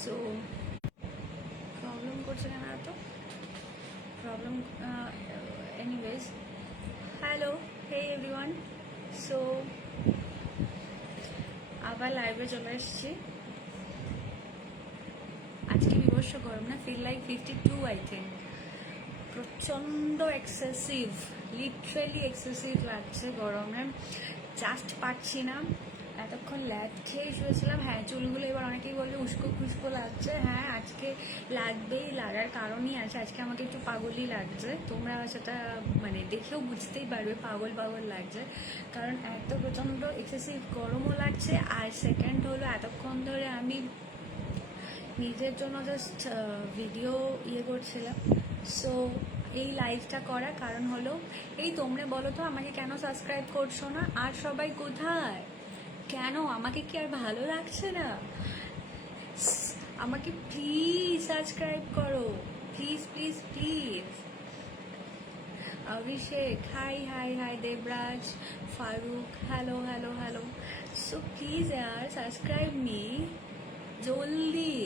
So problem করছে কেন এত problem? Anyways, hello, hey everyone. So আবার লাইভে চলে এসেছি। আজকে বিভৎস গরম না, ফিল লাইক 52 আই থিঙ্ক। প্রচণ্ড এক্সেসিভ, লিটারেলি এক্সেসিভ লাগছে গরমে, জাস্ট পাচ্ছি না। এতক্ষণ ল্যাদ খেয়ে শুয়েছিলাম। হ্যাঁ, চুলগুলো এবার অনেকেই বলবে উস্কো খুস্কো লাগছে। হ্যাঁ, আজকে লাগবেই, লাগার কারণই আছে। আজকে আমাকে একটু পাগলই লাগছে, তোমরা সেটা মানে দেখেও বুঝতেই পারবে পাগল পাগল লাগছে। কারণ এত প্রচণ্ড এক্সেসিভ গরমও লাগছে, আর সেকেন্ড হলো এতক্ষণ ধরে আমি নিজের জন্য জাস্ট ভিডিও করছিলাম। সো এই লাইভটা করার কারণ হলো এই, তোমরা বলো তো আমাকে কেন সাবস্ক্রাইব করছো না? আর সবাই কোথায়? কেন? আমাকে কি আর ভালো লাগছে না? আমাকে প্লিজ সাবস্ক্রাইব করো, please please please. Abhishek, hi hi hi. Debraj, Faruk, hello hello hello. So please यार সাবস্ক্রাইব মি জলদি।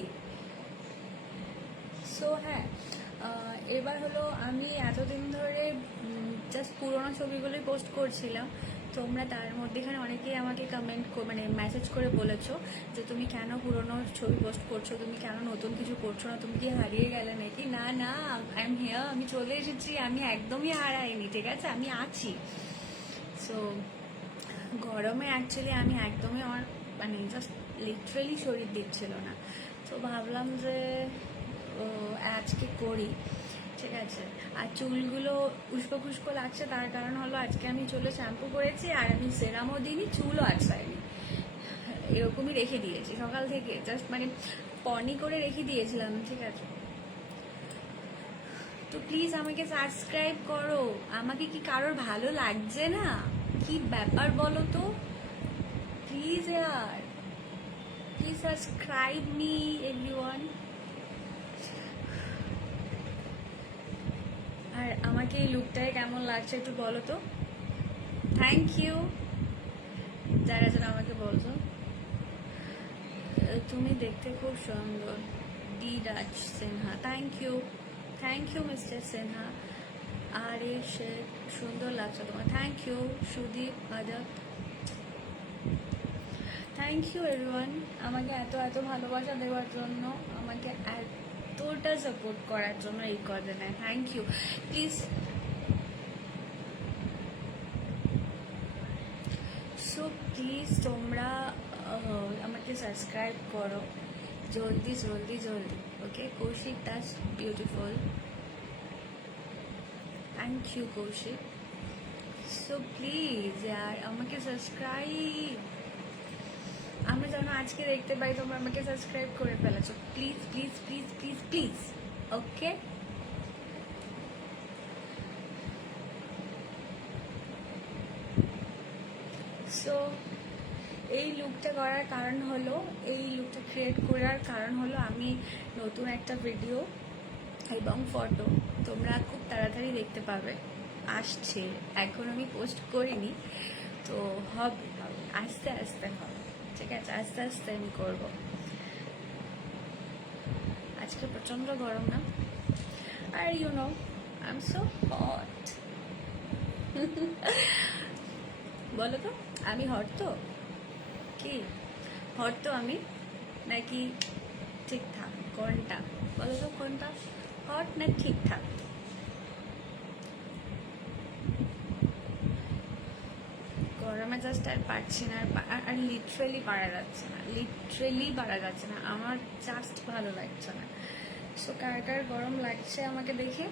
সো হ্যাঁ, এবার হলো আমি এতদিন ধরে জাস্ট পুরোনো ছবিগুলোই পোস্ট করছিলাম। তোমরা তার মধ্যেখানে অনেকেই আমাকে কমেন্ট মানে মেসেজ করে বলেছো যে তুমি কেন পুরোনো ছবি পোস্ট করছো, তুমি কেন নতুন কিছু করছো না, তুমি কি হারিয়ে গেলে নাকি? না না, আই এম হিয়ার, আমি চলে এসেছি, আমি একদমই হারাইনি, ঠিক আছে, আমি আছি। সো গরমে অ্যাকচুয়ালি আমি একদমই আমার মানে জাস্ট লিটারেলি শরীর দিচ্ছিল না। তো ভাবলাম যে আজকে করি, ঠিক আছে। আর চুলগুলো উস্কো খুস্কো লাগছে, তার কারণ হলো আজকে আমি চুলে শ্যাম্পু করেছি, আর আমি সেরামও দিইনি, চুলও আছড়াইনি, এরকমই রেখে দিয়েছি সকাল থেকে, জাস্ট মানে পনি করে রেখে দিয়েছিলাম, ঠিক আছে। তো প্লিজ আমাকে সাবস্ক্রাইব করো। আমাকে কি কারোর ভালো লাগছে না? কি ব্যাপার বলো তো? প্লিজ यार, প্লিজ সাবস্ক্রাইব মি এভরিওয়ান। আর আমাকে এই লুকটায় কেমন লাগছে একটু বলো তো। থ্যাংক ইউ যারা যারা আমাকে বলছো। তুমি দেখতে খুব সুন্দর, D Raj Sinha. Thank you mister Sinha. আরে সে সুন্দর লাগছে তোমার, থ্যাংক ইউ। সুদীপ আদব, থ্যাংক ইউ এভরিওয়ান আমাকে এত এত ভালোবাসা দেওয়ার জন্য, আমাকে এতটা সাপোর্ট করার জন্য এই কদিনে। Thank you. Please so please তোমরা আমাকে সাবস্ক্রাইব করো জলদি জলদি জলদি, okay. Koushik Das, beautiful, thank you Koushik. So please यार আমাকে সাবস্ক্রাইব, আমি যেন আজকে দেখতে পাই তোমরা আমাকে সাবস্ক্রাইব করে ফেলেছো। Please please please please please, okay. So এই লুকটা করার কারণ হলো, এই লুকটা ক্রিয়েট করার কারণ হলো আমি নতুন একটা ভিডিও এবং ফটো তোমরা খুব তাড়াতাড়ি দেখতে পাবে, আসছে। এখন আমি পোস্ট করিনি, তো হবে হবে, আস্তে আস্তে হবে, ঠিক আছে, আস্তে আস্তে আমি করব। আজকে প্রচণ্ড গরম না, আর you know I am so hot. বলো তো আমি হট তো? কি হট তো আমি, নাকি ঠিকঠাক? কোনটা বলো তো, কোনটা হট না ঠিকঠাক? গরমে জাস্ট আর পারছি না, আর লিটারেলি পারা যাচ্ছে না, লিটারেলি পারা যাচ্ছে না, আমার জাস্ট ভালো লাগছে না। সো কার কার গরম লাগছে আমাকে দেখে?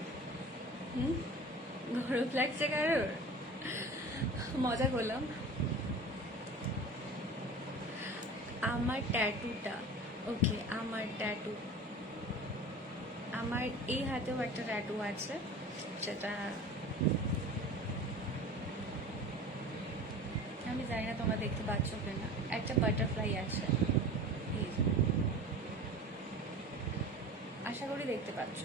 গরম লাগছে কারোর? মজা করলাম। আমার ট্যাটুটা, ওকে, আমার ট্যাটু, আমার এই হাতেও একটা ট্যাটু আছে, যেটা আমি জানি না তোমরা দেখতে পাচ্ছ কিনা, একটা বাটারফ্লাই আছে, আশা করি দেখতে পাচ্ছ।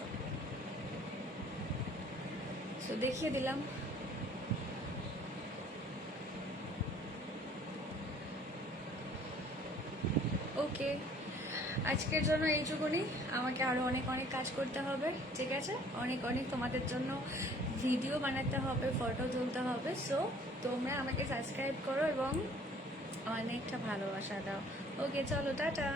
সো দেখিয়ে দিলাম। ওকে, আজকের জন্য এইটুকুনি। আমাকে আরও অনেক অনেক কাজ করতে হবে, ঠিক আছে? অনেক অনেক তোমাদের জন্য ভিডিও বানাতে হবে, ফটো তুলতে হবে। সো তোমরা আমাকে সাবস্ক্রাইব করো এবং অনেকটা ভালোবাসা দাও। ওকে, চলো, টাটা।